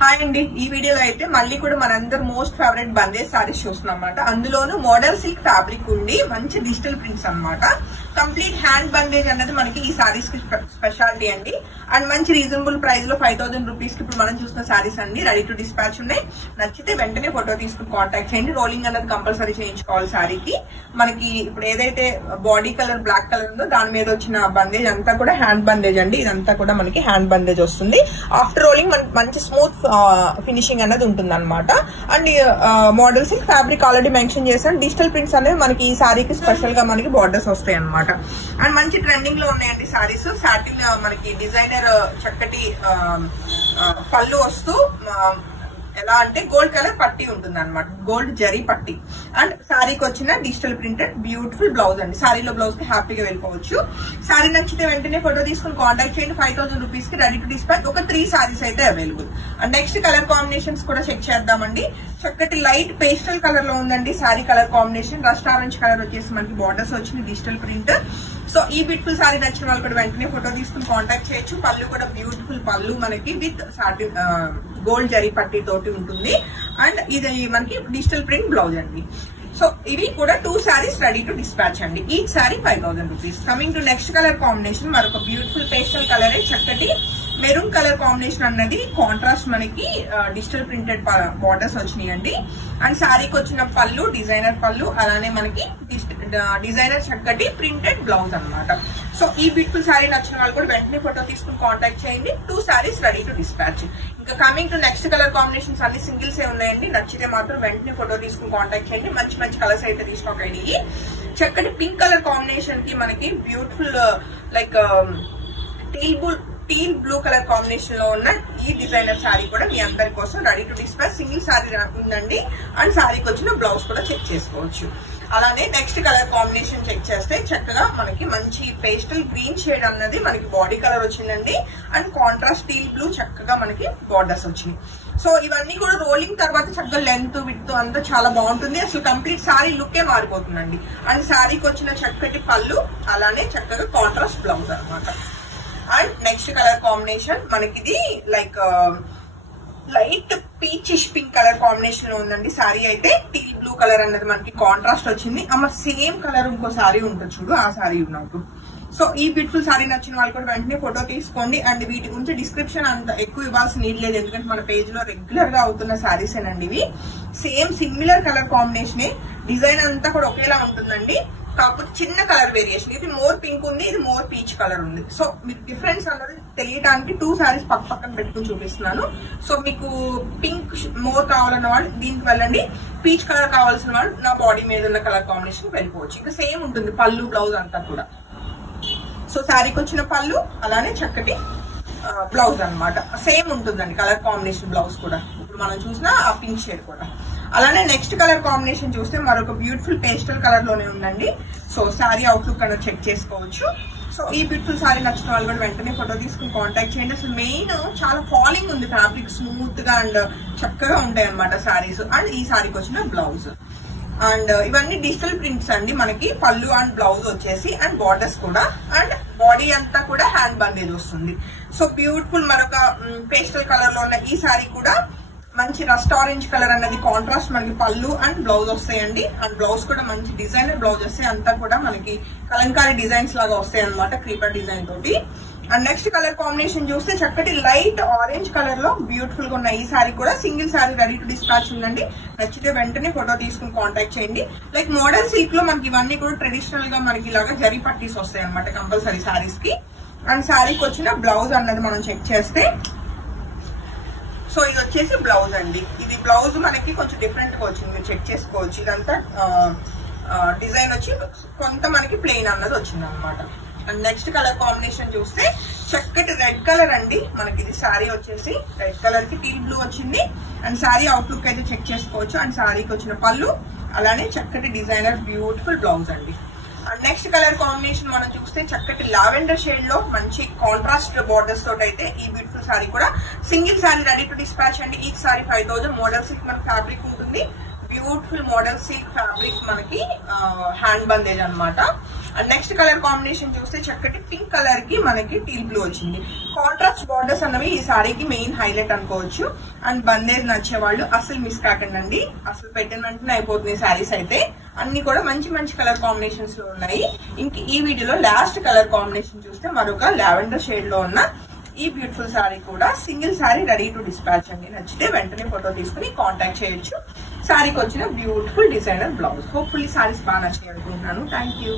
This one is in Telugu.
హాయ్ అండి, ఈ వీడియోలో అయితే మళ్ళీ కూడా మనందరు మోస్ట్ ఫేవరెట్ బందేజ్ సారీస్ చూస్తున్నాం అన్నమాట. అందులోనూ మోడల్ సిల్క్ ఫ్యాబ్రిక్ ఉండి మంచి డిజిటల్ ప్రింట్స్ అన్నమాట. కంప్లీట్ హ్యాండ్ బందేజ్ అన్నది మనకి ఈ సారీస్ కి స్పెషాలిటీ అండి. అండ్ మంచి రీజనబుల్ ప్రైస్ లో 5000 రూపీస్ కి ఇప్పుడు మనం చూసిన సారీస్ అన్ని రెడీ టు డిస్పాచ్ ఉన్నాయి. నచ్చితే వెంటనే ఫోటో తీసుకుని కాంటాక్ట్ చేయండి. రోలింగ్ అన్నది కంపల్సరీ చేయించుకోవాలి సారీకి. మనకి ఇప్పుడు ఏదైతే బాడీ కలర్ బ్లాక్ కలర్ ఉందో దాని మీద వచ్చిన బందేజ్ అంతా కూడా హ్యాండ్ బందేజ్ అండి. ఇదంతా కూడా మనకి హ్యాండ్ బందేజ్ వస్తుంది. ఆఫ్టర్ రోలింగ్ మంచి స్మూత్ ఫినిషింగ్ అనేది ఉంటుంది అనమాట. And model silk fabric already mention చేశాను. డిజిటల్ ప్రింట్స్ అనేవి మనకి ఈ సారీకి స్పెషల్ గా మనకి బార్డర్స్ వస్తాయి అనమాట. అండ్ మంచి ట్రెండింగ్ లో ఉన్నాయండి సారీస్. సాటిన్ మనకి డిజైనర్ చక్కటి పళ్ళు వస్తూ ఎలా అంటే గోల్డ్ కలర్ పట్టి ఉంటుంది అనమాట. గోల్డ్ జరీ పట్టి. అండ్ సారీకి వచ్చిన డిజిటల్ ప్రింటెడ్ బ్యూటిఫుల్ బ్లౌజ్ అండి. సారీలో బ్లౌజ్ కి హ్యాపీగా వెళ్ళిపోవచ్చు. సారీ నచ్చితే వెంటనే ఫోటో తీసుకుని కాంటాక్ట్ చేయండి. 5000 రూపీస్ కి రెడీ టు డిస్పాచ్. ఒక 3 సారీస్ అయితే available. And next colour combinations కూడా చెక్ చేద్దామండి. చక్కటి లైట్ పేస్టల్ కలర్ లో ఉందండి sorry colour combination. Rust orange colour వచ్చేసి మనకి బార్డర్స్ వచ్చింది డిజిటల్ ప్రింట్. సో ఈ బ్యూటిఫుల్ సారీ నచ్చిన వాళ్ళు కూడా వెంటనే ఫోటో తీసుకుని కాంటాక్ట్ చేయొచ్చు. పళ్ళు కూడా బ్యూటిఫుల్ పళ్ళు మనకి విత్ గోల్డ్ జరీ పట్టి తోటి ఉంటుంది. అండ్ ఇది మనకి డిజిటల్ ప్రింట్ బ్లౌజ్ అండి. సో ఇవి కూడా 2 సారీస్ రెడీ టు డిస్పాచ్ అండి. ఈ sorry 5000 rupees. Coming to next colour combination మరొక బ్యూటిఫుల్ పేస్టల్ కలర్. చక్కటి మెరూన్ కలర్ కాంబినేషన్ అన్నది కాంట్రాస్ట్ మనకి డిజిటల్ ప్రింటెడ్ బార్డర్స్ వచ్చినాయండి. అండ్ సారీకి వచ్చిన పళ్ళు డిజైనర్ పళ్ళు, అలానే మనకి డిజైనర్ చక్కటి ప్రింటెడ్ బ్లౌజ్ అనమాట. సో ఈ బ్యూటిఫుల్ సారీ నచ్చిన వాళ్ళు కూడా వెంటనే ఫోటో తీసుకుని కాంటాక్ట్ చేయండి. 2 సారీస్ రెడీ టు డిస్పాచ్. ఇంకా coming to next colour combinations అన్ని సింగిల్స్ ఏ ఉన్నాయండి. నచ్చితే మాత్రం వెంటనే ఫోటో తీసుకుని కాంటాక్ట్ చేయండి. మంచి మంచి కలర్స్ అయితే రీస్టాక్ అయ్యి. చక్కటి పింక్ కలర్ కాంబినేషన్ కి మనకి beautiful like teal blue colour combination లో ఉన్న ఈ డిజైనర్ సారీ కూడా మీ అందరి కోసం ready to dispatch. Single sorry ఉందండి. అండ్ సారీకి వచ్చిన బ్లౌజ్ కూడా చెక్ చేసుకోవచ్చు. అలానే నెక్స్ట్ కలర్ కాంబినేషన్ చెక్ చేస్తే చక్కగా మనకి మంచి పేస్టల్ గ్రీన్ షేడ్ అన్నది మనకి బాడీ కలర్ వచ్చిందండి. అండ్ కాంట్రాస్ట్ టీల్ బ్లూ చక్కగా మనకి బార్డర్స్ వచ్చినాయి. సో ఇవన్నీ కూడా రోలింగ్ తర్వాత చక్కగా లెంత్ విత్ అంతా చాలా బాగుంటుంది. అసలు కంప్లీట్ సారీ లుక్కే మారిపోతుందండి. అండ్ సారీకి వచ్చిన చక్కటి పళ్ళు, అలానే చక్కగా కాంట్రాస్ట్ బ్లౌజ్ అనమాట. అండ్ నెక్స్ట్ కలర్ కాంబినేషన్ మనకి like light peachish pink colour combination లో ఉందండి. సారీ అయితే టీల్ బ్లూ కలర్ అన్నది మనకి కాంట్రాస్ట్ వచ్చింది. సేమ్ కలర్ ఇంకో సారీ ఉంటుంది చూడు, ఆ సారీ నాకు. సో ఈ బ్యూటిఫుల్ సారీ నచ్చిన వాళ్ళు కూడా వెంటనే ఫోటో తీసుకోండి. అండ్ వీటి గురించి డిస్క్రిప్షన్ అంత ఎక్కువ ఇవ్వాల్సిన నీడ్ లేదు, ఎందుకంటే మన పేజ్ లో రెగ్యులర్ గా అవుతున్న సారీస్ ఏనండి ఇవి. Same similar colour combination, design అంతా కూడా ఒకేలా ఉంటుందండి. కాకపోతే చిన్న కలర్ వేరియేషన్. ఇది మోర్ పింక్ ఉంది, ఇది మోర్ పీచ్ కలర్ ఉంది. సో మీకు డిఫరెన్స్ అన్నది తెలియడానికి 2 సారీస్ పక్కన పెట్టుకుని చూపిస్తున్నాను. సో మీకు పింక్ మోర్ కావాలన్న వాళ్ళు దీనికి వెళ్ళండి. పీచ్ కలర్ కావాల్సిన వాళ్ళు నా బాడీ మీద ఉన్న కలర్ కాంబినేషన్ వెళ్ళిపోవచ్చు. ఇంకా సేమ్ ఉంటుంది పళ్ళు బ్లౌజ్ అంతా కూడా. సో శారీకి వచ్చిన పళ్ళు, అలానే చక్కటి బ్లౌజ్ అనమాట. సేమ్ ఉంటుందండి కలర్ కాంబినేషన్ బ్లౌజ్ కూడా. ఇప్పుడు మనం చూసిన ఆ పింక్ షేడ్ కూడా. అలానే నెక్స్ట్ కలర్ కాంబినేషన్ చూస్తే మరొక బ్యూటిఫుల్ పేస్టల్ కలర్ లోనే ఉందండి. సో సారీ అవుట్లుక్ అనేది చెక్ చేసుకోవచ్చు. సో ఈ బ్యూటిఫుల్ సారీ నచ్చిన వాళ్ళు కూడా వెంటనే ఫోటో తీసుకుని కాంటాక్ట్ చేయండి. అసలు మెయిన్ చాలా ఫాలింగ్ ఉంది ఫ్యాబ్రిక్, స్మూత్ గా అండ్ చక్కగా ఉంటాయి అనమాట సారీస్. అండ్ ఈ సారీకి వచ్చిన బ్లౌజ్. అండ్ ఇవన్నీ డిజిటల్ ప్రింట్స్ అండి. మనకి పళ్ళు అండ్ బ్లౌజ్ వచ్చేసి అండ్ బార్డర్స్ కూడా. అండ్ బాడీ అంతా కూడా హ్యాండ్ బందేజ్ వస్తుంది. సో బ్యూటిఫుల్ మరొక పేస్టల్ కలర్ లో ఉన్న ఈ సారీ కూడా మంచి రస్ట్ ఆరెంజ్ కలర్ అన్నది కాంట్రాస్ట్ మనకి పళ్ళు అండ్ బ్లౌజ్ వస్తాయండి. అండ్ బ్లౌజ్ కూడా మంచి డిజైనర్ బ్లౌజ్ వస్తాయి. అంతా కూడా మనకి కలంకారీ డిజైన్స్ లాగా వస్తాయి అనమాట, క్రీపర్ డిజైన్ తోటి. అండ్ నెక్స్ట్ కలర్ కాంబినేషన్ చూస్తే చక్కటి లైట్ ఆరెంజ్ కలర్ లో బ్యూటిఫుల్ గా ఉన్న ఈ సారీ కూడా single sorry ready to dispatch ఉందండి. నచ్చితే వెంటనే ఫోటో తీసుకుని కాంటాక్ట్ చేయండి. లైక్ మోడల్ సిల్క్ లో మనకి ఇవన్నీ కూడా ట్రెడిషనల్ గా మనకి ఇలాగా జరీ పట్టీస్ వస్తాయి అనమాట కంపల్సరీ సారీస్ కి. అండ్ సారీకి వచ్చిన బ్లౌజ్ అన్నది మనం చెక్ చేస్తే, సో ఇది వచ్చేసి బ్లౌజ్ అండి. ఇది బ్లౌజ్ మనకి కొంచెం డిఫరెంట్ గా వచ్చింది, మీరు చెక్ చేసుకోవచ్చు. ఇదంతా డిజైన్ వచ్చి కొంత మనకి ప్లెయిన్ అన్నది వచ్చింది అనమాట. అండ్ నెక్స్ట్ కలర్ కాంబినేషన్ చూస్తే చక్కటి రెడ్ కలర్ అండి. మనకి ఇది శారీ వచ్చేసి రెడ్ కలర్ కి టీల్ బ్లూ వచ్చింది. అండ్ శారీ అవుట్లుక్ అయితే చెక్ చేసుకోవచ్చు. అండ్ శారీకి వచ్చిన పళ్ళు, అలానే చక్కటి డిజైనర్ బ్యూటిఫుల్ బ్లౌజ్ అండి. అండ్ నెక్స్ట్ కలర్ కాంబినేషన్ మనం చూస్తే చక్కటి లావెండర్ షేడ్ లో మంచి కాంట్రాస్ట్ బార్డర్స్ తోటి అయితే ఈ బ్యూటిఫుల్ సారీ కూడా single sorry ready to dispatch అండి. ఈ సారీ 5000. మోడల్ సిల్క్ మన ఫ్యాబ్రిక్ ఉంటుంది. బ్యూటిఫుల్ మోడల్ సిల్క్ ఫ్యాబ్రిక్ మనకి హ్యాండ్ బందేజ్ అనమాట. అండ్ నెక్స్ట్ కలర్ కాంబినేషన్ చూస్తే చక్కటి పింక్ కలర్ కి మనకి టీల్ బ్లూ వచ్చింది. కాంట్రాస్ట్ బార్డర్స్ అన్నవి ఈ సారీకి మెయిన్ హైలైట్ అనుకోవచ్చు. అండ్ బందేజ్ నచ్చే వాళ్ళు అసలు మిస్ కాకండి, అసలు పెట్టిన వెంటనే అయిపోతుంది సారీస్ అయితే. అన్ని కూడా మంచి మంచి కలర్ కాంబినేషన్స్ లో ఉన్నాయి. ఇంక ఈ వీడియోలో లాస్ట్ కలర్ కాంబినేషన్ చూస్తే మరొక లావెండర్ షేడ్ లో ఉన్న ఈ బ్యూటిఫుల్ సారీ కూడా single sorry ready to dispatch అండి. నచ్చితే వెంటనే ఫోటో తీసుకుని కాంటాక్ట్ చేయొచ్చు. సారీకి వచ్చిన beautiful designer blouse. Hopefully saris బాగా నచ్చాయి అనుకుంటున్నాను. Thank you.